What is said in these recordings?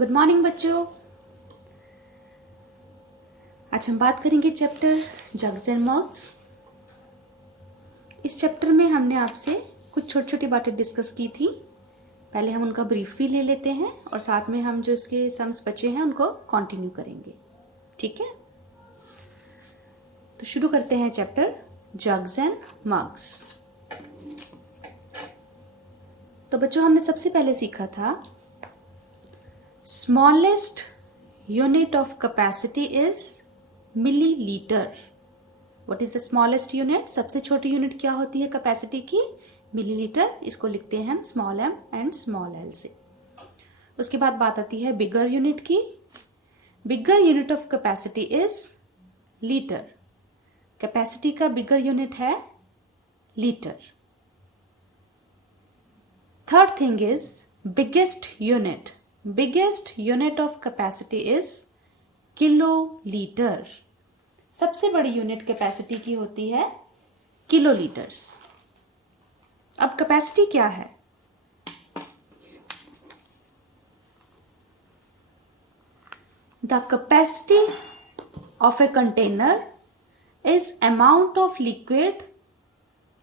Good morning बच्चों। आज हम बात करेंगे चैप्टर जग्स एंड मग्स। इस चैप्टर में हमने आपसे कुछ छोटी छोटी बातें डिस्कस की थी। पहले हम उनका ब्रीफ भी ले लेते हैं और साथ में हम जो इसके सम्स बचे हैं उनको कंटिन्यू करेंगे। ठीक है, तो शुरू करते हैं चैप्टर जग्स एंड मग्स। तो बच्चों, हमने सबसे पहले सीखा था smallest unit of capacity is millilitre. What is the smallest unit? सबसे छोटी यूनिट क्या होती है कैपेसिटी की? मिलीलीटर। इसको लिखते हैं हम small M and small L से। उसके बाद बात आती है बिगर यूनिट की। Bigger unit of capacity is litre. Capacity का बिगर यूनिट है litre. Third thing is biggest unit. Biggest unit of capacity is kilolitre. सबसे बड़ी यूनिट कैपेसिटी की होती है किलोलीटर्स। अब कैपेसिटी क्या है? The capacity of a container is amount of liquid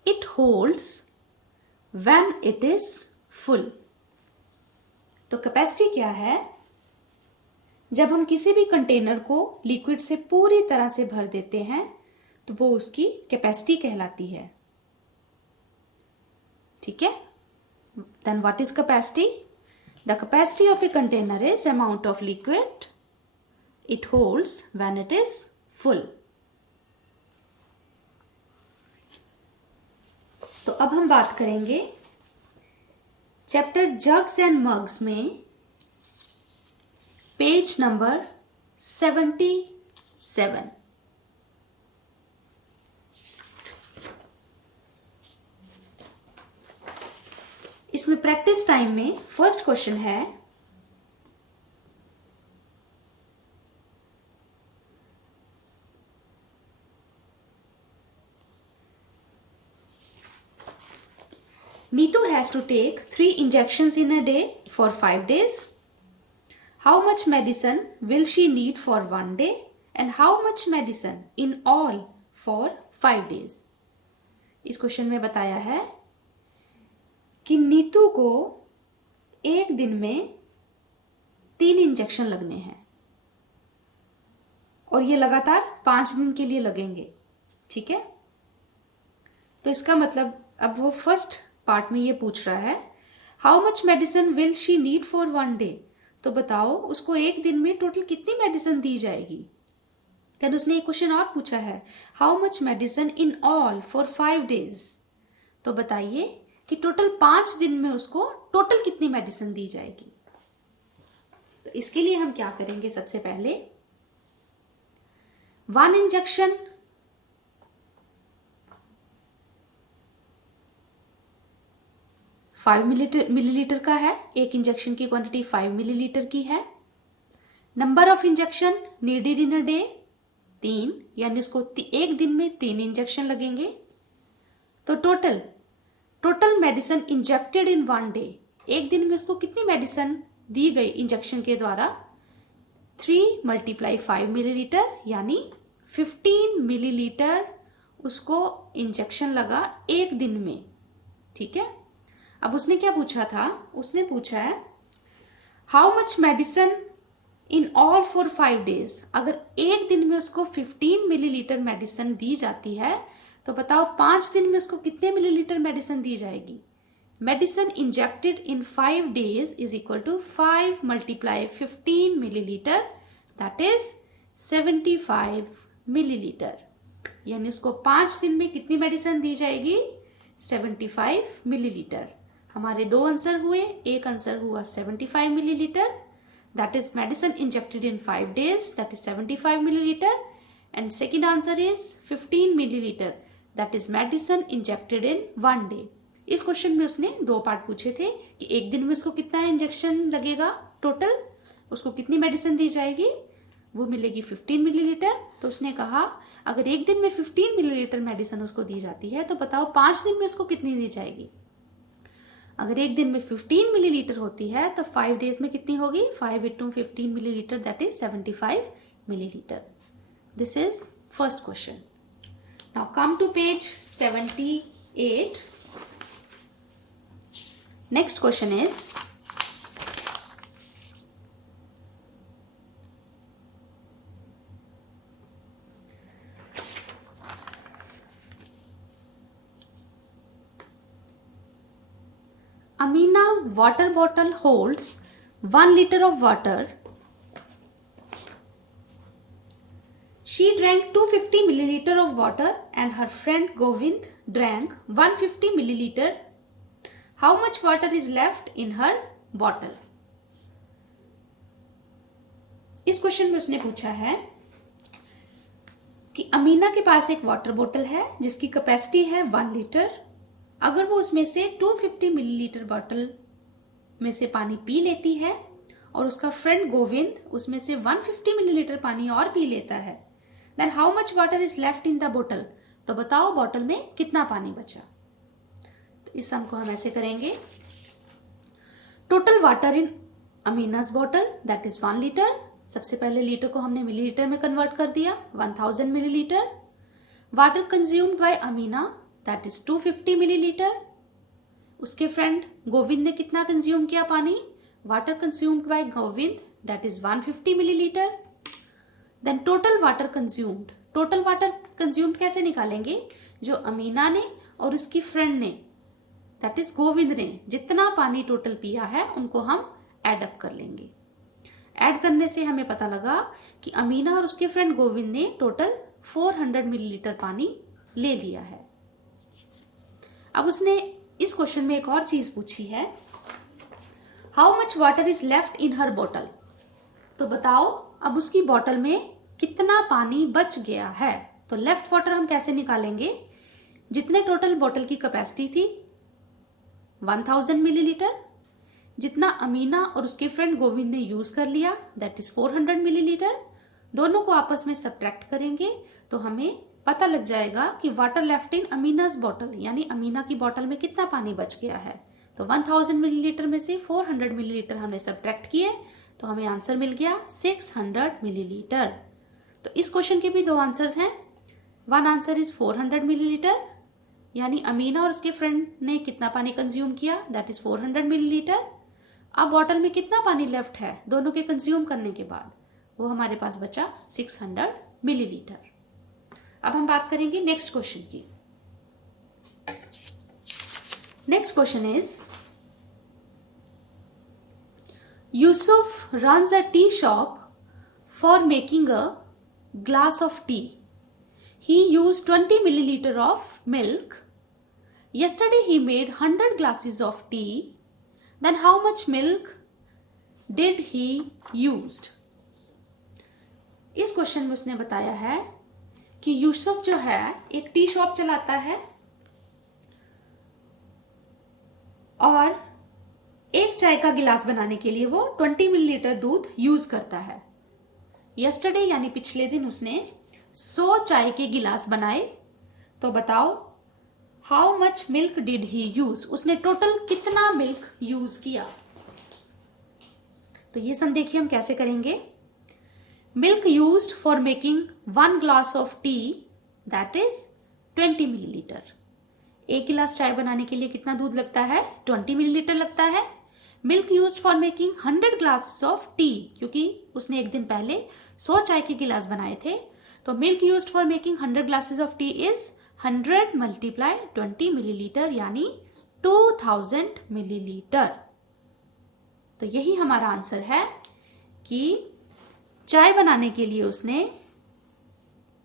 it holds when it is full. तो capacity क्या है? जब हम किसी भी कंटेनर को लिक्विड से पूरी तरह से भर देते हैं तो वो उसकी कैपेसिटी कहलाती है। ठीक है, then what is capacity? The capacity of a container is amount of liquid it holds when it is full. तो अब हम बात करेंगे चैप्टर जग्स एंड मग्स में पेज नंबर 77। इसमें प्रैक्टिस टाइम में फर्स्ट क्वेश्चन है, Neetu has to take 3 injections in a day for 5 days. How much medicine will she need for 1 day and how much medicine in all for 5 days? इस question में बताया है कि नीतू को एक दिन में 3 इंजेक्शन लगने हैं और ये लगातार 5 दिन के लिए लगेंगे। ठीक है, तो इसका मतलब अब वो फर्स्ट पार्ट में ये पूछ रहा है how much medicine will she need for 1 day. तो बताओ उसको एक दिन में टोटल कितनी मेडिसिन दी जाएगी। देन उसने एक क्वेश्चन और पूछा है how much medicine in all for 5 days. तो बताइए कि टोटल 5 दिन में उसको टोटल कितनी मेडिसिन दी जाएगी। तो इसके लिए हम क्या करेंगे? सबसे पहले 1 इंजेक्शन 5 मिलीलीटर का है। एक इंजेक्शन की क्वांटिटी 5 मिलीलीटर की है। Number of injection needed in a day 3, यानी उसको एक दिन में 3 इंजेक्शन लगेंगे। तो टोटल मेडिसिन इंजेक्टेड इन 1 डे, एक दिन में उसको कितनी मेडिसिन दी गई इंजेक्शन के द्वारा? 3 × 5 मिलीलीटर, यानी 15 मिलीलीटर उसको इंजेक्शन लगा एक दिन में। ठीक है, अब उसने क्या पूछा था? उसने पूछा है how much medicine in all for 5 days. अगर एक दिन में उसको 15 मिलीलीटर मेडिसिन दी जाती है तो बताओ 5 दिन में उसको कितने मिलीलीटर मेडिसिन दी जाएगी? Medicine injected in 5 days is equal to 5 × 15 millilitre, that is 75 millilitre. यानी उसको 5 दिन में कितनी मेडिसिन दी जाएगी? 75 मिलीलीटर। हमारे 2 आंसर हुए। एक आंसर हुआ 75 millilitre, that is medicine injected in 5 days, that is 75 millilitre. And second answer is 15 millilitre, that is medicine injected in 1 day. इस क्वेश्चन में उसने 2 पार्ट पूछे थे कि एक दिन में उसको कितना इंजेक्शन लगेगा, टोटल उसको कितनी मेडिसिन दी जाएगी, वो मिलेगी 15 मिलीलीटर। तो उसने कहा अगर एक दिन में 15 मिलीलीटर मेडिसिन उसको दी जाती है तो बताओ 5 दिन में उसको कितनी दी जाएगी। अगर एक दिन में 15 मिलीलीटर होती है तो 5 डेज में कितनी होगी? 5 into 15 millilitre, that is 75 millilitre. This is first question. Now come to page 78. Next question is Amina water bottle holds 1 liter of water. She drank 250 milliliter of water and her friend Govind drank 150 milliliter. How much water is left in her bottle? इस question में उसने पूछा है कि अमीना के पास एक water बोतल है जिसकी कैपेसिटी है 1 लीटर. अगर वो उसमें से 250 मिलीलीटर बॉटल में से पानी पी लेती है और उसका फ्रेंड गोविंद उसमें से 150 मिलीलीटर पानी और पी लेता है, then how much water is left in the बोतल? तो बताओ बॉटल में कितना पानी बचा. तो इस सम को हम ऐसे करेंगे. टोटल वाटर इन अमीनास बॉटल दैट इज 1 लीटर. सबसे पहले लीटर को हमने मिलीलीटर में कन्वर्ट कर दिया, 1000 millilitre. Water consumed by Amina that is 250 millilitre. उसके फ्रेंड गोविंद ने कितना कंज्यूम किया पानी? Water consumed by Govind that is 150 millilitre. Then total water consumed. Total water consumed कैसे निकालेंगे? जो अमीना ने और उसकी फ्रेंड ने दैट इज गोविंद ने जितना पानी टोटल पिया है उनको हम एड अप कर लेंगे. ऐड करने से हमें पता लगा कि अमीना और उसके फ्रेंड गोविंद ने टोटल 400 मिलीलीटर पानी ले लिया है. अब उसने इस क्वेश्चन में एक और चीज पूछी है, how much water is left in her bottle. तो बताओ अब उसकी बॉटल में कितना पानी बच गया है. तो लेफ्ट वाटर हम कैसे निकालेंगे? जितने टोटल बॉटल की कैपेसिटी थी 1000 मिलीलीटर, जितना अमीना और उसके फ्रेंड गोविंद ने यूज कर लिया दैट इज 400 मिलीलीटर, दोनों को आपस में सब्ट्रैक्ट करेंगे तो हमें पता लग जाएगा कि वाटर लेफ्ट इन अमीनास बॉटल, यानी अमीना की बॉटल में कितना पानी बच गया है. तो 1000 मिलीलीटर में से 400 मिलीलीटर हमने सब्ट्रैक्ट किए तो हमें आंसर मिल गया 600 मिलीलीटर. तो इस क्वेश्चन के भी दो आंसर्स हैं. वन आंसर इज 400 मिलीलीटर, यानी अमीना और उसके फ्रेंड ने कितना पानी कंज्यूम किया दैट इज 400 मिलीलीटर. अब बॉटल में कितना पानी लेफ्ट है दोनों के कंज्यूम करने के बाद? वो हमारे पास बचा 600 मिलीलीटर. अब हम बात करेंगे नेक्स्ट क्वेश्चन की. Next question is Yusuf runs a tea shop for making a glass of tea. He used 20 milliliter of milk. Yesterday he made 100 glasses of tea. Then how much milk did he used? इस question में उसने बताया है कि यूसुफ जो है एक tea shop चलाता है और एक चाय का गिलास बनाने के लिए वो 20 मिलीलीटर दूध यूज करता है. यस्टरडे यानी पिछले दिन उसने 100 चाय के गिलास बनाए. तो बताओ how much milk did he use? उसने टोटल कितना मिल्क यूज किया? तो ये सम देखिए हम कैसे करेंगे. Milk used for making 1 glass of T that is 20 millilitre. एक गिलास चाय बनाने के लिए कितना दूध लगता है? 20 मिलीलीटर लगता है. Milk used for making 100 glasses of T, क्योंकि उसने एक दिन पहले 100 चाय के गिलास बनाए थे. तो milk used for making 100 glasses of T is 100 multiply 20 millilitre यानी 2000 मिलीलीटर. तो यही हमारा आंसर है कि चाय बनाने के लिए उसने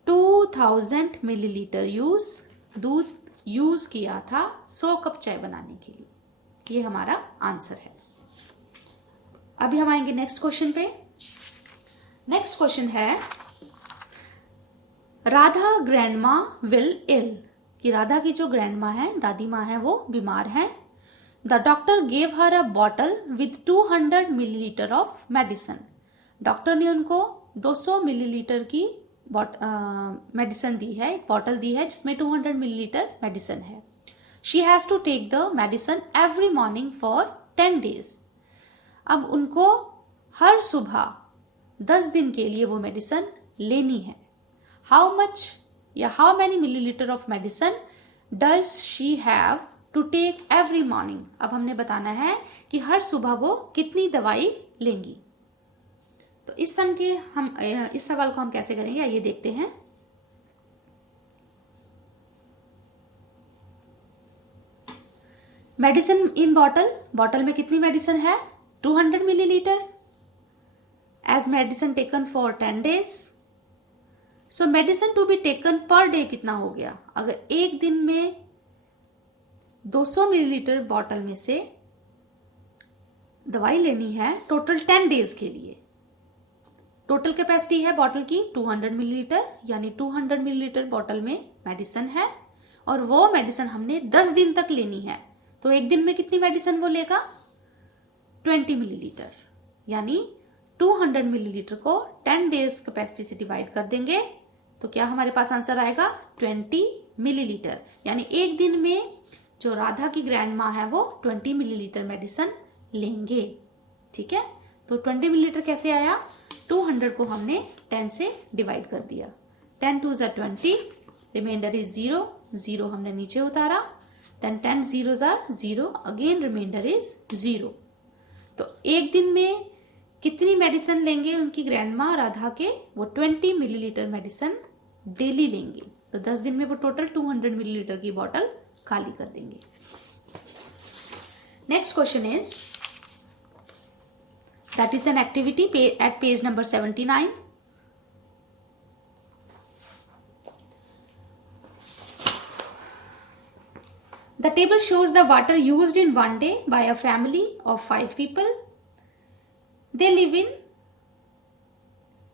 2000 मिलीलीटर दूध यूज किया था 100 कप चाय बनाने के लिए. ये हमारा आंसर है. अभी हम आएंगे नेक्स्ट क्वेश्चन पे. नेक्स्ट क्वेश्चन है राधा ग्रैंडमा विल इल. कि राधा की जो ग्रैंडमा है, दादी माँ है, वो बीमार है. The doctor gave her a bottle with 200 millilitre of medicine. Doctor ने उनको 200 मिलीलीटर की मेडिसिन दी है, एक बॉटल दी है जिसमें 200 मिलीलीटर मेडिसिन है. She has to take the medicine every morning for 10 days। अब उनको हर सुबह 10 दिन के लिए वो मेडिसिन लेनी है। हाउ मच या how many millilitre of medicine does she have to take every morning. अब हमने बताना है कि हर सुबह वो कितनी दवाई लेंगी। तो इस सवाल को हम कैसे करेंगे आइए देखते हैं। मेडिसिन इन बॉटल में कितनी मेडिसिन है 200 millilitre. As medicine taken for 10 days। So medicine to be taken per day कितना हो गया। अगर एक दिन में 200 मिलीलीटर बॉटल में से दवाई लेनी है टोटल 10 days के लिए, टोटल कैपेसिटी है बॉटल की 200 मिलीलीटर, यानी 200 मिलीलीटर बॉटल में मेडिसिन है और वो मेडिसिन हमने 10 दिन तक लेनी है। तो एक दिन में कितनी मेडिसिन वो लेगा 20 मिलीलीटर, यानी 200 मिलीलीटर को 10 days कैपेसिटी से डिवाइड कर देंगे तो क्या हमारे पास आंसर आएगा 20 मिलीलीटर। यानी एक दिन में जो राधा की ग्रैंड माँ है वो 20 मिलीलीटर मेडिसिन लेंगे। ठीक है, तो 20 मिलीलीटर कैसे आया, 200 को हमने 10 से डिवाइड कर दिया, 10 2s are 20, रिमाइंडर इज 0, 0 हमने नीचे उतारा, then 10 zeros are 0, again remainder is 0। तो एक दिन में कितनी मेडिसिन लेंगे उनकी ग्रैंड माँ राधा के, वो 20 मिलीलीटर मेडिसिन डेली लेंगे। तो 10 दिन में वो टोटल 200 मिलीलीटर की बॉटल खाली कर देंगे। Next question is that is an activity at page number 79। The table shows the water used in one day by a family of 5 people. They live in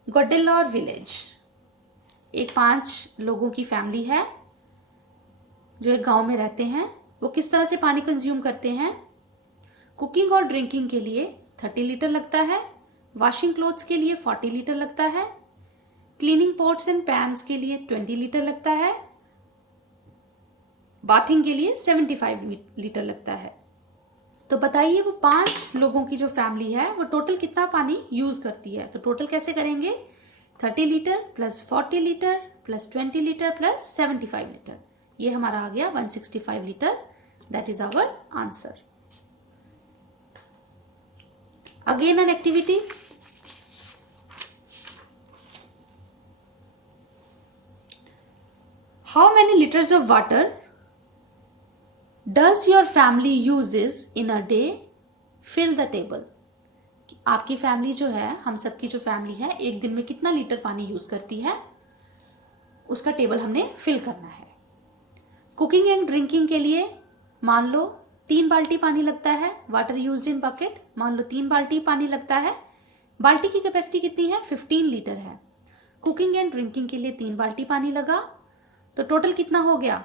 Godellore village. एक 5 लोगों की family है जो एक गांव में रहते हैं। वो किस तरह से पानी कंज्यूम करते हैं। कुकिंग और ड्रिंकिंग के लिए 30 लीटर लगता है, वॉशिंग क्लोथ्स के लिए 40 लीटर लगता है, क्लीनिंग पॉट्स एंड पैन्स के लिए 20 लीटर लगता है, बाथिंग के लिए 75 लीटर लगता है। तो बताइए वो 5 लोगों की जो फैमिली है वो टोटल कितना पानी यूज करती है। तो टोटल कैसे करेंगे, 30 litre plus 40 litre plus 20 litre plus 75 litre, ये हमारा आ गया 165 litre. That is our answer. Again an activity, how many litres of water does your family uses in a day, fill the table. आपकी family जो है, हम सबकी जो फैमिली है, एक दिन में कितना लीटर पानी यूज करती है उसका टेबल हमने फिल करना है। कुकिंग एंड ड्रिंकिंग के लिए मान लो 3 बाल्टी पानी लगता है, वाटर यूज्ड इन बकेट, मान लो 3 बाल्टी पानी लगता है। बाल्टी की कैपेसिटी कितनी है 15 लीटर है। कुकिंग एंड ड्रिंकिंग के लिए 3 बाल्टी पानी लगा, तो टोटल कितना हो गया।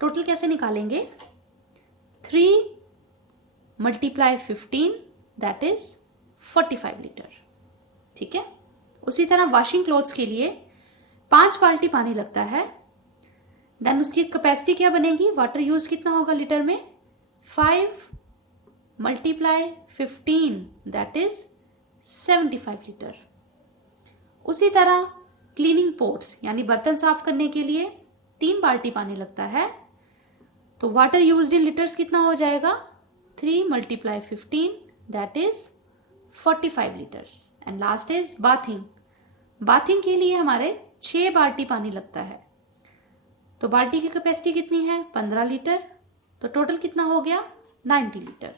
टोटल कैसे निकालेंगे, 3 × 15 दैट इज 45 लीटर। ठीक है, उसी तरह वॉशिंग क्लोथ्स के लिए 5 बाल्टी पानी लगता है, देन उसकी कैपेसिटी क्या बनेगी, वाटर यूज कितना होगा लीटर में, 5 × 15 दैट इज 75 लीटर। उसी तरह क्लीनिंग पोट्स यानी बर्तन साफ करने के लिए 3 बाल्टी पानी लगता है, तो वाटर यूज्ड इन लीटर्स कितना हो जाएगा, 3 × 15 that is 45 litres. And last is bathing. Bathing के लिए हमारे 6 बाल्टी पानी लगता है, तो बाल्टी की कैपेसिटी कितनी है 15 लीटर, तो टोटल कितना हो गया 90 लीटर।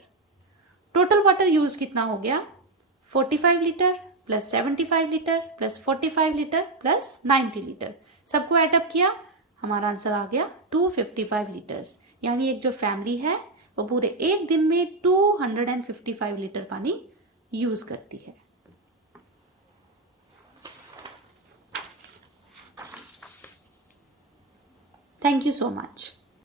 टोटल वाटर यूज कितना हो गया 45 litre plus 75 litre plus 45 litre plus 90 litre, सबको एडअप किया, हमारा आंसर आ गया 255 लीटर्स। यानी एक जो फैमिली है वो पूरे एक दिन में 255 लीटर पानी यूज करती है। Thank you so much.